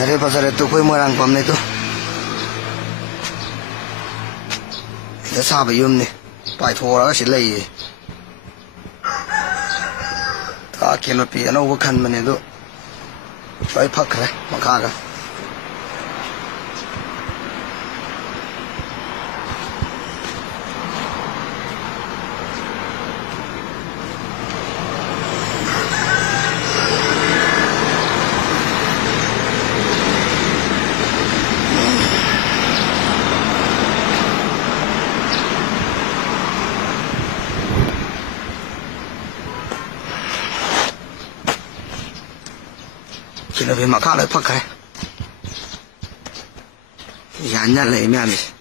ꯐꯖꯔꯦ ꯇꯨ ꯑꯩꯈꯣꯏ ꯃꯣꯏꯔꯥꯡ ꯄꯝꯅꯦ ꯇꯨ ꯁꯤꯗ ꯁꯥꯕ ꯌꯨꯝꯅꯤ ꯄꯥꯏꯊꯣꯛꯑꯒ ꯁꯤ ꯂꯩꯌꯦ ꯀꯦꯅꯣꯄꯤ ꯑꯅꯧꯕ ꯈꯟꯕꯅꯦ ꯑꯗꯨ ꯂꯣꯏ ꯐꯛꯈ꯭ꯔꯦ ꯃꯈꯥꯒ ꯀꯦꯅꯣꯄꯤ ꯃꯈꯥ ꯂꯣꯏ ꯐꯛꯈ꯭ꯔꯦ ꯌꯥꯟꯖꯜ ꯂꯩ ꯃꯌꯥꯝꯁꯦ